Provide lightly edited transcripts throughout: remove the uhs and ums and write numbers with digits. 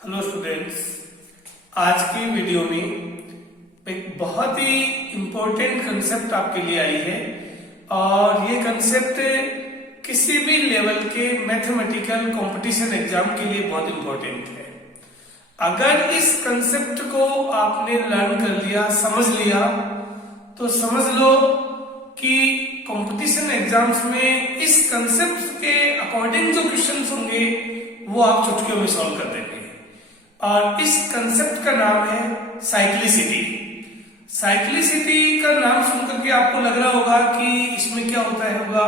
Hello students, आज की video में एक बहुत ही इम्पोर्टेंट कंसेप्ट आपके लिए आई है और ये कंसेप्ट किसी भी लेवल के मैथमेटिकल कंपटीशन एग्जाम के लिए बहुत इम्पोर्टेंट है। अगर इस कंसेप्ट को आपने लर्न कर लिया, समझ लिया, तो समझ लो कि कंपटीशन एग्जाम्स में इस कंसेप्ट के अकॉर्डिंग जो क्वेश्चंस होंगे वो आप चुटकियों में सॉल्व कर देंगे। और इस कंसेप्ट का नाम है साइक्लिसिटी। साइक्लिसिटी का नाम सुनकर के आपको लग रहा होगा कि इसमें क्या होता है होगा।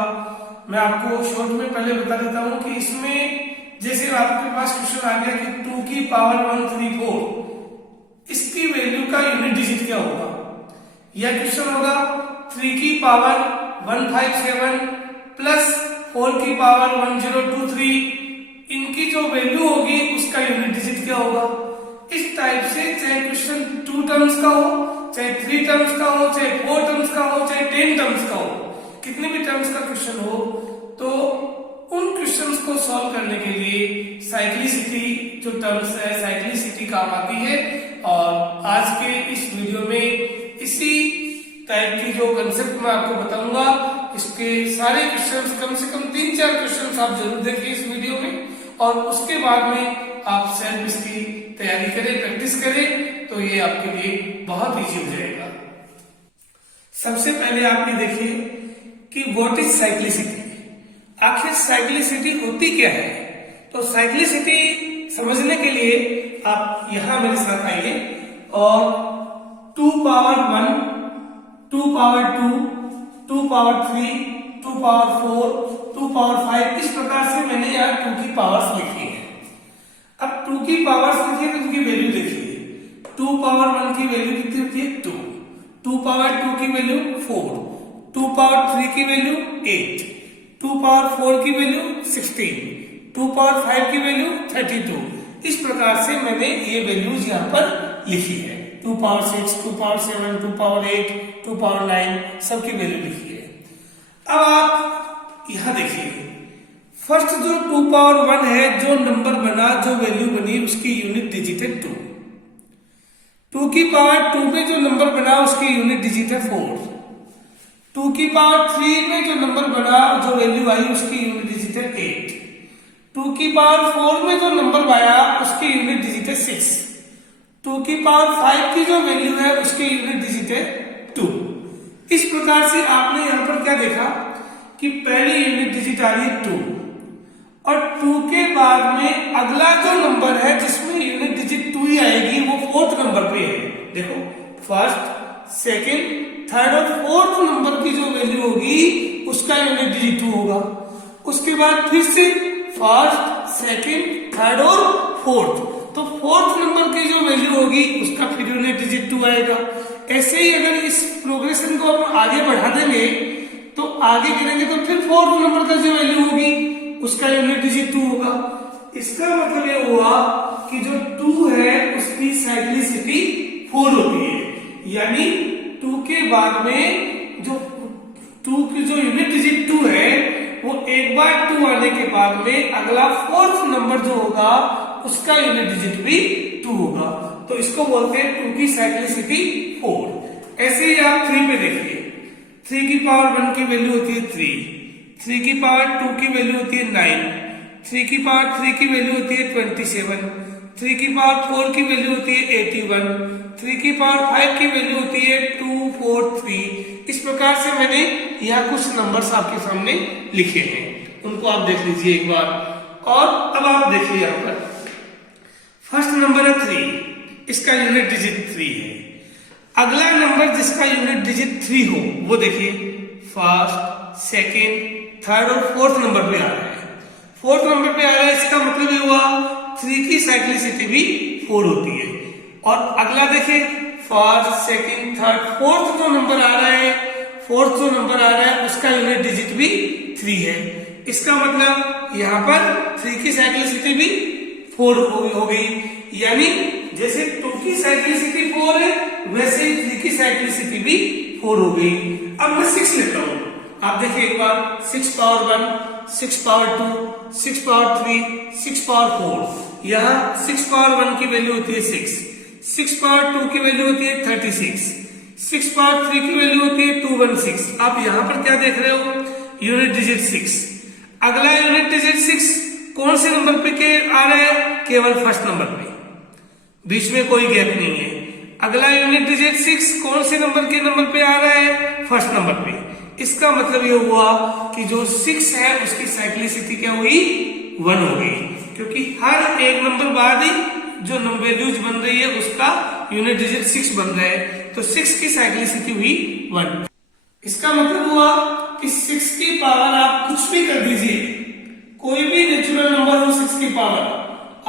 मैं आपको शॉर्ट में पहले बता देता हूं कि इसमें जैसे आपके पास क्वेश्चन आ गया कि 2 की पावर 134, इसकी वैल्यू का यूनिट डिजिट क्या होगा। यह क्वेश्चन होगा 3 की पावर 157 प्लस 4 की पावर 1023, इनकी जो वैल्यू होगी उसका यूनिट डिजिट क्या होगा। इस टाइप से चाहे क्वेश्चन 2 टर्म्स का हो, चाहे 3 टर्म्स का हो, चाहे 4 टर्म्स का हो, चाहे 10 टर्म्स का हो, कितने भी टर्म्स का क्वेश्चन हो, तो उन क्वेश्चंस को सॉल्व करने के लिए साइक्लिसिटी जो टर्म्स है, साइक्लिसिटी काम आती है। और आज के इस वीडियो में इसी टाइप की जो कंसेप्ट मैं आपको बताऊंगा, इसके सारे क्वेश्चंस, कम से कम 3-4 क्वेश्चंस आप जरूर देखिए इस वीडियो में, और उसके बाद में आप सेल्फ इसकी तैयारी करें, प्रैक्टिस करें, तो ये आपके लिए बहुत इजी हो जाएगा। सबसे पहले आप ये देखिए कि व्हाट इज साइक्लिसिटी। आखिर साइक्लिसिटी होती क्या है। तो साइक्लिसिटी समझने के लिए आप यहां मेरे साथ आइए और 2 power 1, 2 power 2, 2 power 3, 2 power 4, 2 power 5, इस प्रकार से मैंने यहाँ 2 की पावर्स लिखी है। अब 2 की पावर्स लिखिए तो उनकी वैल्यू देखिए। 2 पावर 1 की वैल्यू कितनी होती है 2, 2 पावर 2 की वैल्यू 4, 2 पावर 3 की वैल्यू 8, 2 पावर 4 की वैल्यू 16, 2 पावर 5 की वैल्यू 32। इस प्रकार से मैंने ये वैल्यूज यहाँ पर लिखी है। 2 पावर 6, 2 पावर 7, 2 पावर 8, 2 पावर 9 सबकी वैल्यू लिखी है। अब आप यहां देखिए, फर्स्ट जो 2 पावर 1 है, जो नंबर बना, जो वैल्यू बनी, उसकी यूनिट डिजिट है 2। 2 की पावर 2 में जो नंबर बना उसकी यूनिट डिजिट है 4। 2 की पावर 3 में जो नंबर बना, जो वैल्यू आई, उसकी यूनिट डिजिट है 8। 2 की पावर 4 में जो नंबर आया उसकी यूनिट डिजिट है 6। 2 की पावर 5 की जो वैल्यू है उसकी यूनिट डिजिट है 2। इस प्रकार से आपने यहां पर क्या देखा कि पहली यूनिट डिजिट आ रही है 2, और 2 के बाद में अगला जो नंबर है जिसमें यूनिट डिजिट 2 ही आएगी वो 4th नंबर पे है। देखो, फर्स्ट, सेकंड, थर्ड और 4th नंबर की जो वैल्यू होगी उसका यूनिट डिजिट 2 होगा। उसके बाद फिर से फर्स्ट, सेकंड, थर्ड और 4th, तो 4th नंबर की जो वैल्यू होगी उसका फिर यूनिट डिजिट 2 आएगा। ऐसे ही अगर इस प्रोग्रेशन को हम आगे बढ़ा देंगे तो आगे करेंगे तो फिर 4th नंबर का जो वैल्यू होगी उसका यूनिट डिजिट 2 होगा। इसका मतलब ये हुआ कि जो 2 है उसकी साइक्लिसिटी 4 होती है। यानी 2 के बाद में जो 2 की जो यूनिट डिजिट 2 है वो एक बार 2 आने के बाद में अगला 4th नंबर जो होगा उसका यूनिट डिजिट भी 2 होगा। तो इसको बोलते हैं 2 की साइक्लिसिटी 4। ऐसे ही आप 3 पे देखिए। 3 की पावर 1 की वैल्यू होती है 3, 3 की पावर 2 की वैल्यू होती है 9, 3 की पावर 3 की वैल्यू होती है 27, 3 की पावर 4 की वैल्यू होती है 81, 3 की पावर 5 की वैल्यू होती है 243। इस प्रकार से मैंने यहाँ कुछ नंबर्स आपके सामने लिखे हैं, उनको आप देख लीजिए एक बार। और अब आप देखिए यहाँ पर फर्स्ट नंबर है 3, इसका यूनिट डिजिट 3 है। अगला नंबर जिसका यूनिट डिजिट 3 हो वो देखिए फर्स्ट, सेकंड, थर्ड और 4th नंबर पे आ रहा है। 4th नंबर पे आ रहा है, इसका मतलब ये हुआ 3 की साइक्लिसिटी भी 4 होती है। और अगला देखिए फर्स्ट, सेकंड, थर्ड, 4th जो नंबर आ रहा है, 4th जो नंबर आ रहा है उसका यूनिट डिजिट भी 3 है। इसका मतलब यहाँ पर 3 की साइक्लिसिटी भी 4 हो गई। यानी जैसे 2 की साइक्लिसिटी 4 है वैसे ही 3 की साइक्लिसिटी भी 4 हो गई। अब मैं 6 लेता हूं, आप देखिए एक बार। 6 पावर 1, 6 पावर 2, 6 पावर 3, 6 पावर 4, यहाँ 6 पावर 1 की वैल्यू होती है 6 पावर 2 की वैल्यू होती है 36, 6 पावर 3 की वैल्यू होती है 216। आप यहाँ पर क्या देख रहे हो, यूनिट डिजिट 6। अगला यूनिट डिजिट 6 कौन से नंबर पे के आ रहा है, केवल फर्स्ट नंबर पे, बीच में कोई गैप नहीं है। अगला यूनिट डिजिट 6 कौन से नंबर पे आ रहा है, फर्स्ट नंबर पे। इसका मतलब ये हुआ कि जो 6 है उसकी साइक्लिसिटी क्या हुई, 1 हो गई, क्योंकि हर एक नंबर बाद ही जो वैल्यूज बन रही है उसका यूनिट डिजिट 6 बन रहा है, तो 6 की साइक्लिसिटी हुई 1। इसका मतलब हुआ कि 6 की पावर आप कुछ भी कर दीजिए, कोई भी नेचुरल नंबर हो 6 की पावर,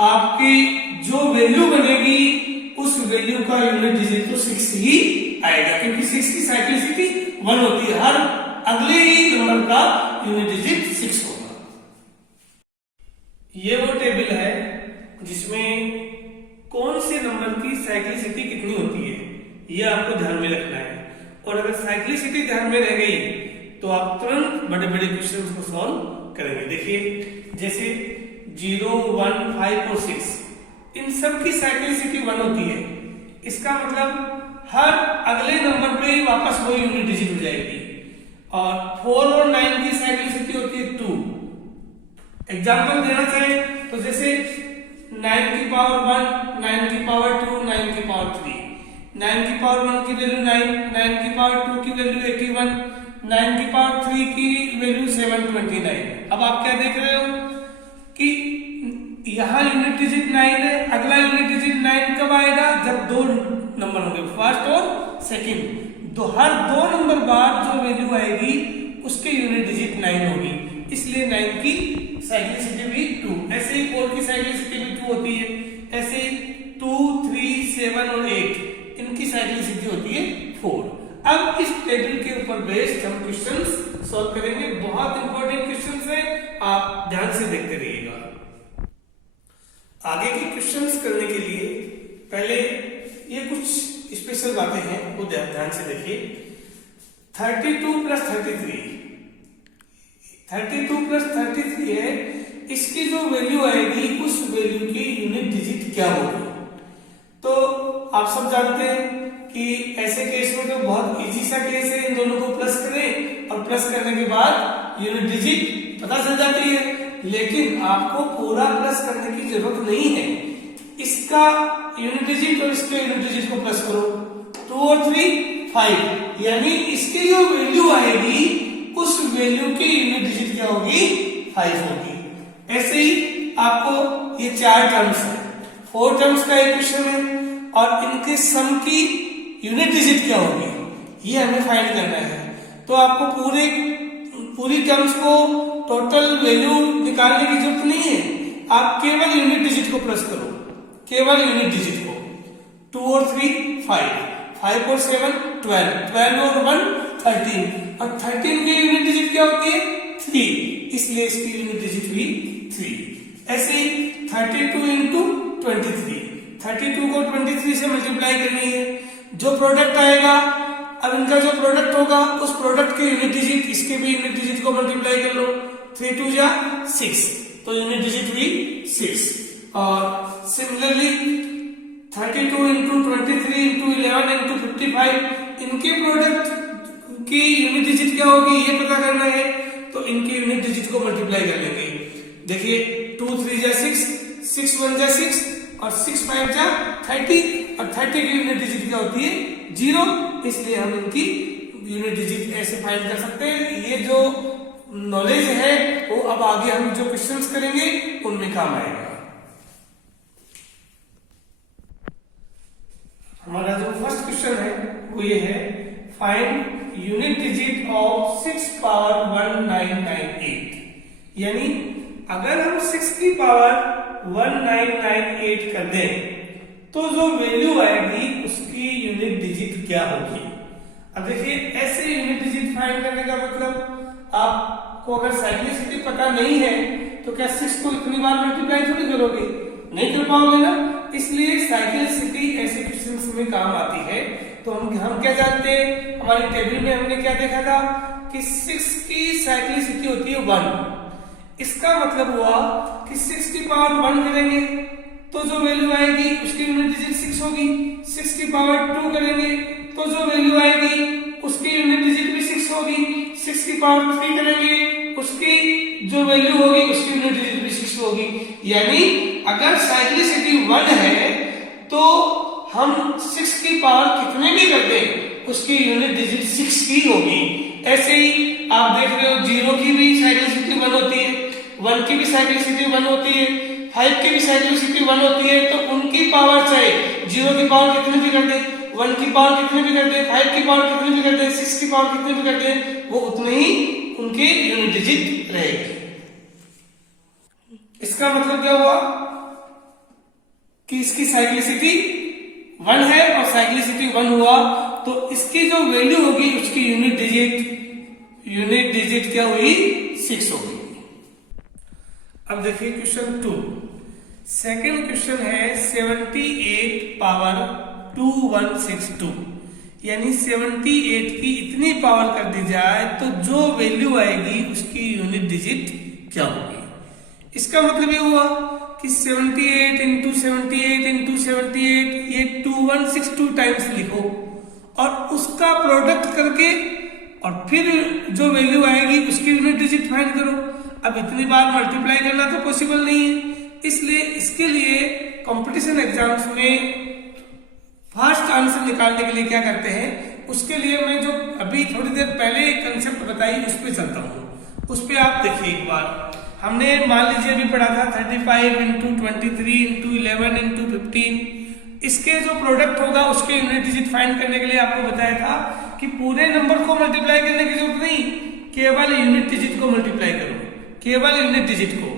आपकी जो वैल्यू बनेगी उस वैल्यू का यूनिट डिजिट तो 6 ही आएगा, क्योंकि 6 की साइक्लिसिटी 1 होती है, हर अगले ही नंबर का यूनिट डिजिट 6 होगा। ये वो टेबल है जिसमें कौन से नंबर की साइक्लिसिटी कितनी होती है, ये आपको ध्यान में रखना है। और अगर साइक्लिसिटी ध्यान में रह गई तो आप तुरंत बड़े बड़े क्वेश्चंस को सॉल्व करेंगे। देखिए जैसे 0, 1, 5 और 6, इन सब की साइक्लिसिटी 1 होती है, इसका मतलब हर अगले नंबर पे ही वापस वो यूनिट डिजिट हो जाएगी। और 4 और 9 की साइक्लिसिटी होती है 2। एग्जाम्पल देना चाहे तो जैसे 9 की पावर 1, 9 की पावर 2, 9 की पावर 3, 9 की पावर 1 की वैल्यू 9, 9 की पावर 2 की वैल्यू 81, 9 की पावर 3 की वैल्यू 729। अब आप क्या देख रहे हो कि यहाँ यूनिट डिजिट 9 है, अगला यूनिट डिजिट 9 कब आएगा, जब दो नंबर होंगे, फर्स्ट और सेकंड, तो हर 2 नंबर बाद जो वैल्यू आएगी उसके यूनिट डिजिट 9 होगी, इसलिए 9 की साइक्लिसिटी भी 2। ऐसे ही 4 की साइक्लिसिटी भी 2 होती है, ऐसे ही 2, 3, 7 और 8 इनकी साइक्लिसिटी होती है 4। अब इस टेबल के ऊपर बेस्ड हम क्वेश्चंस सॉल्व करेंगे, बहुत इंपॉर्टेंट क्वेश्चंस हैं, आप ध्यान से देखते रहिएगा। आगे के क्वेश्चंस करने के लिए पहले ये कुछ स्पेशल बातें हैं, वो ध्यान से देखिए। 32 प्लस 33, 32 प्लस 33 है, इसकी जो वैल्यू आएगी उस वैल्यू की यूनिट डिजिट क्या होगी। तो आप सब जानते हैं कि ऐसे केस में तो बहुत इजी सा केस है, इन दोनों को प्लस करें और प्लस करने के बाद यूनिट डिजिट पता चल जाती है, लेकिन आपको पूरा प्लस करने की जरूरत नहीं है। इसका यूनिट डिजिट और इसके यूनिट डिजिट को प्लस करो, 2 और 3 5, यानी इसकी जो वैल्यू आएगी उस वैल्यू की यूनिट डिजिट क्या होगी, 5 होगी। ऐसे ही आपको ये 4 टर्म्स है, 4 टर्म्स का एक क्वेश्चन है और इनके सम की यूनिट डिजिट क्या होगी ये हमें फाइंड करना है। तो आपको पूरी टर्म्स को टोटल वैल्यू निकालने की जरूरत नहीं है, आप केवल यूनिट डिजिट को प्लस करो, केवल यूनिट डिजिट को। 2 और 3 5, 5 और 7 12, 12 और 1 13, और 13 की यूनिट डिजिट क्या होती है 3, इसलिए इसकी यूनिट डिजिट हुई 3। ऐसे ही 32 इंटू 23, 32 को 23 से मल्टीप्लाई करनी है, जो प्रोडक्ट आएगा, अब इनका जो प्रोडक्ट होगा उस प्रोडक्ट के यूनिट डिजिट इसके भी यूनिट डिजिट को मल्टीप्लाई कर लो, 3 2 जा 6, तो यूनिट डिजिट हुई 6। और सिमिलरली 32 इंटू 23 इंटू 11 इंटू 55, इनके प्रोडक्ट की यूनिट डिजिट क्या होगी ये पता करना है, तो इनके यूनिट डिजिट को मल्टीप्लाई कर लेंगे। देखिए 2 3 जा 6, 6 1 जा 6 और 6 5 जा 30, और 30 की यूनिट डिजिट क्या होती है 0, इसलिए हम इनकी यूनिट डिजिट ऐसे फाइंड कर सकते हैं। ये जो नॉलेज है वो अब आगे हम जो क्वेश्चंस करेंगे उनमें काम आएगा। हमारा जो फर्स्ट क्वेश्चन है वो ये है, find unit digit of 6 power 1998। यानी अगर हम 6 की पावर 1998 कर दें तो जो वैल्यू आएगी उसकी यूनिट डिजिट क्या होगी। अब देखिए ऐसे यूनिट डिजिट फाइंड करने का मतलब, आपको अगर साइक्लिसिटी पता नहीं है तो क्या 6 को इतनी बार मल्टीप्लाई थोड़ी करोगे, नहीं कर पाओगे ना, इसलिए साइक्लिसिटी ऐसे क्वेश्चंस में काम आती है। तो हम क्या जानते हैं, हमारी टेबल में हमने क्या देखा था कि 6 की साइक्लिसिटी होती है 1, इसका मतलब हुआ कि 6 की पावर 1 करेंगे तो जो वैल्यू आएगी उसकी यूनिट डिजिट 6 होगी। 6 की पावर 2 करेंगे तो जो वैल्यू आएगी उसकी यूनिट डिजिट भी 6 होगी। 6 की पावर 3 करेंगे उसकी जो वैल्यू होगी उसकी यूनिट डिजिट भी 6 होगी। यानी अगर साइक्लिसिटी 1 है तो हम 6 की पावर कितने भी कर दें उसकी यूनिट डिजिट 6 की होगी। ऐसे ही आप देख रहे हो 0 की भी साइक्लिसिटी 1 होती है, 1 की भी साइक्लिसिटी 1 होती है, 5 की भी साइक्लिसिटी 1 होती है। तो उनकी पावर चाहे 0 की पावर कितने भी कर दे, 1 की पावर कितने भी कर दे, 5 की पावर कितने भी कर दे, 6 की पावर कितने भी कर दे, वो उतने ही उनकी यूनिट डिजिट रहेगी। इसका मतलब क्या हुआ कि इसकी साइक्लिसिटी 1 है और साइक्लिसिटी 1 हुआ तो इसकी जो वैल्यू होगी उसकी यूनिट डिजिट क्या हुई 6 होगी। अब देखिए क्वेश्चन 2। सेकंड क्वेश्चन है 78 पावर 2162, यानी 78 की इतनी पावर कर दी जाए तो जो वैल्यू आएगी उसकी यूनिट डिजिट क्या होगी। इसका मतलब ये हुआ कि 78 इंटू 78 इंटू 78 ये 2162 टाइम्स लिखो और उसका प्रोडक्ट करके और फिर जो वैल्यू आएगी उसकी यूनिट डिजिट फाइंड करो। अब इतनी बार मल्टीप्लाई करना तो पॉसिबल नहीं है, इसलिए इसके लिए कंपटीशन एग्जाम्स में फास्ट आंसर निकालने के लिए क्या करते हैं, उसके लिए मैं जो अभी थोड़ी देर पहले एक कंसेप्ट बताई उस पर चलता हूँ। उस पर आप देखिए एक बार। हमने मान लीजिए अभी पढ़ा था 35 इंटू 23 इंटू 11 इंटू 15, इसके जो प्रोडक्ट होगा उसके यूनिट डिजिट फाइंड करने के लिए आपको बताया था कि पूरे नंबर को मल्टीप्लाई करने की जरूरत नहीं, केवल यूनिट डिजिट को मल्टीप्लाई करो, केवल यूनिट डिजिट को।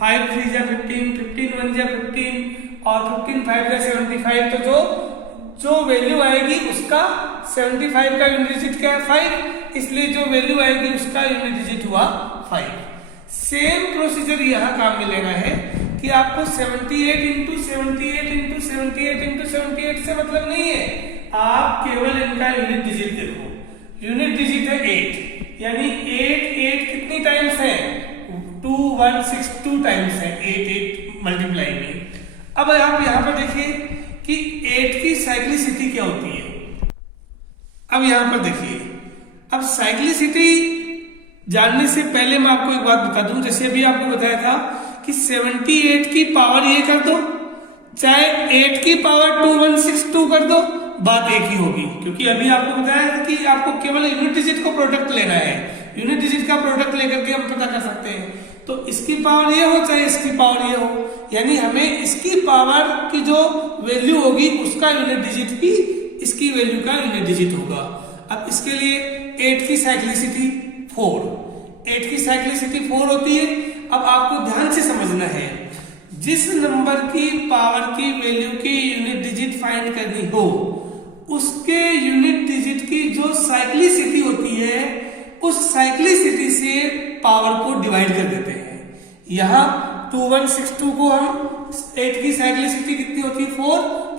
5 3 जा 15, 15 1 जा 15 और 15 5 जा 75। तो जो वैल्यू आएगी उसका 75 का यूनिट डिजिट क्या है 5, इसलिए जो वैल्यू आएगी उसका यूनिट डिजिट हुआ 5। सेम प्रोसीजर यहाँ काम में लेना है कि आपको 78 इंटू 78 इंटू 78 इंटू 78 से मतलब नहीं है, आप केवल इनका यूनिट डिजिट देखो। यूनिट डिजिट है 8, यानी 8 कितनी टाइम्स है 2162 टाइम्स है 8 मल्टीप्लाई में। अब आप यहाँ पर देखिए कि 8 की साइक्लिसिटी क्या होती है। अब यहाँ पर देखिए, अब साइक्लिसिटी जानने से पहले मैं आपको एक बात बता दूं, जैसे अभी आपको बताया था कि 78 की पावर ये कर दो चाहे 8 की पावर 2162 कर दो, बात एक ही होगी। क्योंकि अभी आपको बताया था कि आपको केवल यूनिट डिजिट को प्रोडक्ट लेना है, यूनिट डिजिट का प्रोडक्ट लेकर के हम पता कर सकते हैं। तो इसकी पावर ये हो चाहे इसकी पावर ये हो, यानी हमें इसकी पावर की जो वैल्यू होगी उसका यूनिट डिजिट भी इसकी वैल्यू का यूनिट डिजिट होगा। अब इसके लिए 8 की साइक्लिसिटी 4, 8 की साइक्लिसिटी 4 होती है। अब आपको ध्यान से समझना है, जिस नंबर की पावर की वैल्यू की यूनिट डिजिट फाइंड करनी हो उसके यूनिट डिजिट की जो साइक्लिसिटी होती है उस साइक्लिसिटी से पावर को डिवाइड कर देते हैं। यहाँ 2162 को हम 8 की साइक्लिसिटी कितनी होती है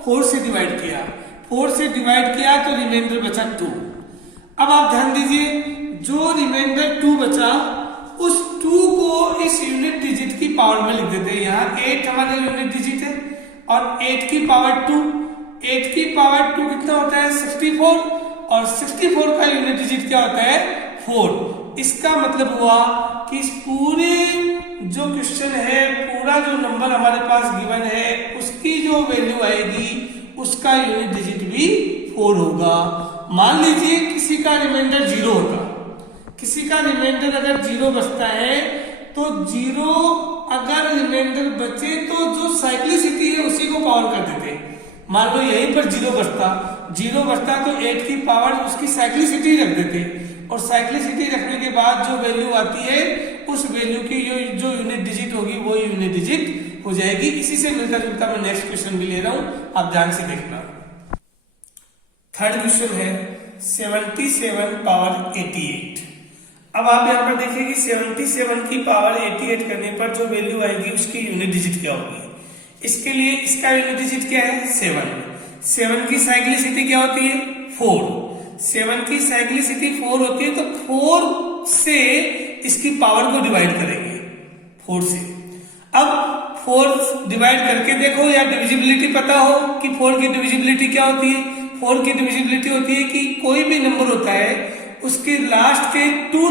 4 से डिवाइड किया, 4 से डिवाइड किया तो रिमाइंडर बचा 2। अब आप ध्यान दीजिए, जो रिमाइंडर 2 बचा उस 2 को इस यूनिट डिजिट की पावर में लिख देते हैं। यहाँ 8 हमारा यूनिट डिजिट है और 8 की पावर 2, 8 की पावर 2 कितना होता है 64 और 64 का यूनिट डिजिट क्या होता है 4। इसका मतलब हुआ कि इस पूरे जो क्वेश्चन है, पूरा जो नंबर हमारे पास गिवन है उसकी जो वैल्यू आएगी उसका यूनिट डिजिट भी 4 होगा। मान लीजिए किसी का रिमाइंडर 0 होता, किसी का रिमाइंडर अगर 0 बचता है तो 0 अगर रिमाइंडर बचे तो जो साइक्लिसिटी है उसी को पावर कर देते। मान लो यहीं पर 0 बचता तो 8 की पावर उसकी साइक्लिसिटी रख देते और साइक्लिसिटी रखने के बाद जो वैल्यू आती है उस वैल्यू की जो यूनिट डिजिट होगी वो यूनिट डिजिट हो जाएगी। इसी से मिलता जुलता मैं नेक्स्ट क्वेश्चन भी ले रहा हूं, आप ध्यान से देखना। थर्ड क्वेश्चन है 77 पावर 88। अब आप यहाँ पर देखिए कि 77 की पावर 88 करने पर जो वैल्यू आएगी उसकी यूनिट डिजिट क्या होगी। इसके लिए इसका यूनिट डिजिट क्या है 7 की साइक्लिसिटी क्या होती है 4, 7 की साइक्लिसिटी 4 होती है तो 4 से इसकी पावर को डिवाइड करेंगे 4 से। अब 4 डिवाइड करके देखो या डिविजिबिलिटी पता हो कि 4 की डिविजिबिलिटी क्या होती है। 4 की डिविजिबिलिटी होती है कि कोई भी नंबर होता है उसके लास्ट के टू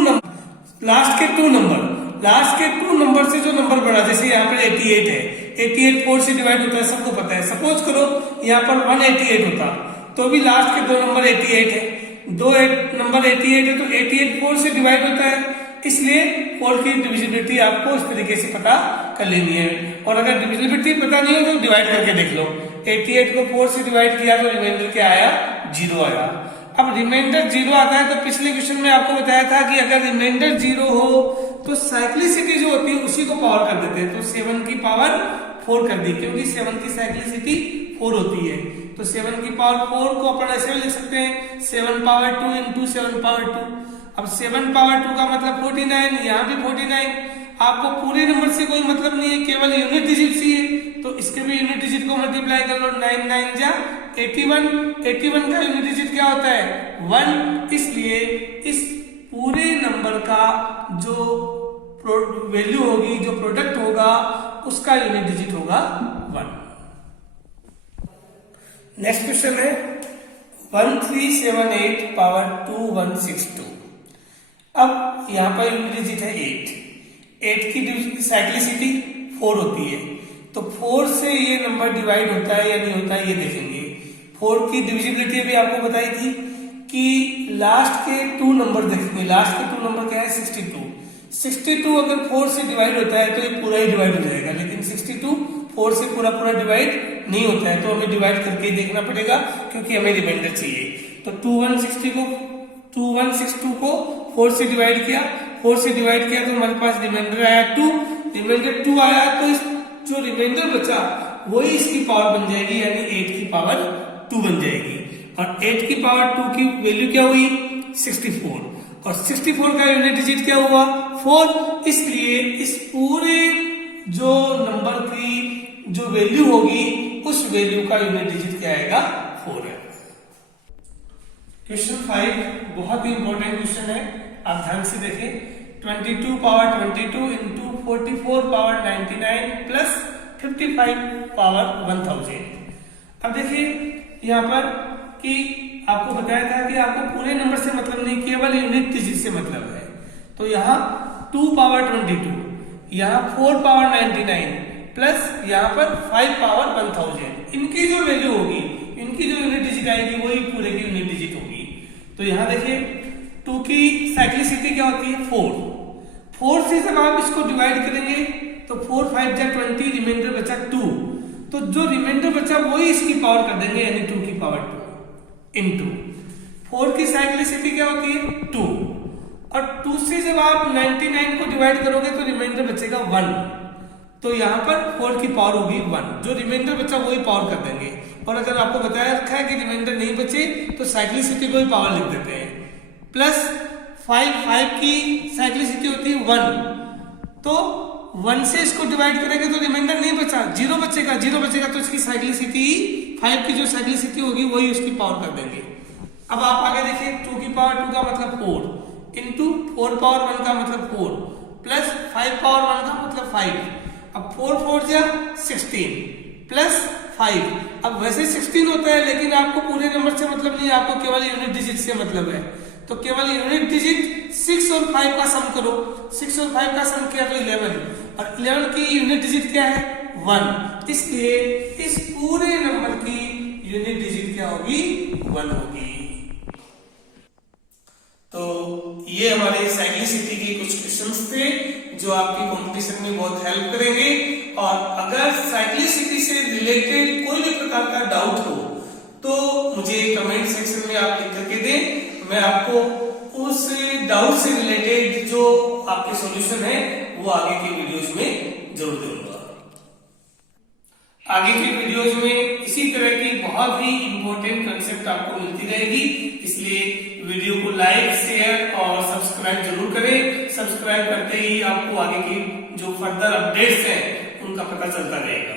नंबर से जो नंबर बढ़ा, जैसे यहाँ पर 88 है, 88 4 से डिवाइड होता है, सबको पता है। सपोज करो यहाँ पर 188 होता तो भी लास्ट के 2 नंबर 88 है, नंबर 88 है तो 88 4 से डिवाइड होता है, इसलिए 4 की डिविजिबिलिटी आपको इस तरीके से पता कर लेनी है। और अगर डिविजिबिलिटी पता नहीं हो तो डिवाइड करके देख लो। 88 को 4 से डिवाइड किया तो रिमाइंडर क्या आया, 0 आया। अब रिमाइंडर 0 आता है तो पिछले क्वेश्चन में आपको बताया था कि अगर रिमाइंडर 0 हो तो साइक्लिसिटी जो होती है उसी को पावर कर देते हैं, तो 7 की पावर 4 कर दी, क्योंकि 7 की साइक्लिसिटी 4 होती है। तो 7 की पावर 4 को अपन ऐसे लिख सकते हैं 7 पावर 2 इंटू 7 पावर 2। अब 7 पावर 2 का मतलब 49, यहाँ भी 49। आपको पूरे नंबर से कोई मतलब नहीं है, केवल यूनिट डिजिट से है, तो इसके भी यूनिट डिजिट को मल्टीप्लाई कर लो। 9 9 जा 81, 81 का यूनिट डिजिट क्या होता है, 1। इसलिए इस पूरे नंबर का जो वैल्यू होगी, जो प्रोडक्ट होगा, उसका यूनिट डिजिट होगा 1। नेक्स्ट क्वेश्चन है 1378 पावर 2162। अब यहाँ पर यूनिट डिजिट है 8 की साइक्लिसिटी 4 होती है, तो 4 से ये नंबर डिवाइड होता है या नहीं होता है ये देखेंगे। 4 की डिविजिबिलिटी अभी आपको बताई थी कि लास्ट के 2 नंबर देखेंगे। लास्ट के 2 नंबर क्या है, 62 अगर 4 से डिवाइड होता है तो ये पूरा ही डिवाइड हो जाएगा, लेकिन 62 4 से पूरा डिवाइड नहीं होता है, तो हमें डिवाइड करके ही देखना पड़ेगा क्योंकि हमें रिमाइंडर चाहिए। तो 2162 को 4 से डिवाइड किया, 4 से डिवाइड किया तो हमारे पास रिमाइंडर आया 2। रिमाइंडर 2 आया तो इस जो रिमाइंडर बचा वही इसकी पावर बन जाएगी, यानी 8 की पावर 2 बन जाएगी। और 8 की पावर 2 की वैल्यू क्या हुई, 64, और 64 का यूनिट डिजिट क्या हुआ, 4। इसलिए इस पूरे जो नंबर की जो वैल्यू होगी उस वैल्यू का यूनिट डिजिट क्या आएगा, 4 है। क्वेश्चन 5 बहुत ही इंपॉर्टेंट क्वेश्चन है, आप ध्यान से देखें। 22 power 22 into 44 power 99 plus 55 power 1000। अब देखिए यहाँ पर कि आपको बताया था कि आपको पूरे नंबर से मतलब नहीं, केवल यूनिट डिजिट से मतलब है। तो यहाँ 2 पावर 22, यहाँ 4 पावर 99 प्लस यहाँ पर 5 पावर 1000, इनकी जो वैल्यू होगी, इनकी जो यूनिट डिजिट आएगी वही पूरे की यूनिट डिजिट होगी। तो यहाँ देखिए 2 की साइक्लिसिटी क्या होती है, 4 से जब आप इसको डिवाइड करेंगे तो 4 5 जा 20, रिमाइंडर बचा 2, तो जो रिमाइंडर बचा वही इसकी पावर कर देंगे, यानी 2 की पावर 2 इंटू 4 की साइक्लिसिटी क्या होती है 2, और 2 से जब आप 99 को डिवाइड करोगे तो रिमाइंडर बचेगा 1, तो यहाँ पर 4 की पावर होगी 1, जो रिमाइंडर बचा वही पावर कर देंगे। और अगर आपको बताया रखा है कि रिमाइंडर नहीं बचे तो साइक्लिसिटी को ही पावर लिख देते हैं। प्लस 5 की साइक्लिसिटी होती है 1, तो 1 से इसको डिवाइड करेंगे तो रिमाइंडर नहीं बचा, 0 बचेगा तो इसकी साइक्लिसिटी 5 की जो साइक्लिसिटी होगी वही उसकी पावर कर देंगे। अब आप आगे देखिए 2 की पावर 2 का मतलब 4 इंटू 4 पावर 1 का मतलब 4 प्लस 5 पावर 1 का मतलब 5। अब 4 4 जा 16 प्लस 5। अब वैसे 16 होता है लेकिन आपको पूरे नंबर से मतलब नहीं, आपको केवल यूनिट डिजिट से मतलब है, तो केवल यूनिट डिजिट 6 और 5 का सम करो। 6 और 5 का सम किया तो 11, और 11 की यूनिट डिजिट क्या है 1, इसलिए इस पूरे नंबर की यूनिट डिजिट क्या होगी 1 होगी। तो ये हमारे साइक्लिसिटी के कुछ क्वेश्चंस थे जो आपकी कंपटीशन में बहुत हेल्प करेंगे। और अगर साइक्लिसिटी से रिलेटेड कोई भी प्रकार का डाउट हो तो मुझे कमेंट सेक्शन में आप लिख करके दें, मैं आपको उस डाउट से रिलेटेड जो आपके सॉल्यूशन है वो आगे के वीडियोस में जरूर दूंगा। आगे के वीडियोस में इसी तरह की बहुत ही इंपॉर्टेंट कंसेप्ट आपको मिलती रहेगी, इसलिए वीडियो को लाइक, शेयर और सब्सक्राइब जरूर करें। सब्सक्राइब करते ही आपको आगे की जो फर्दर अपडेट्स हैं उनका पता चलता रहेगा।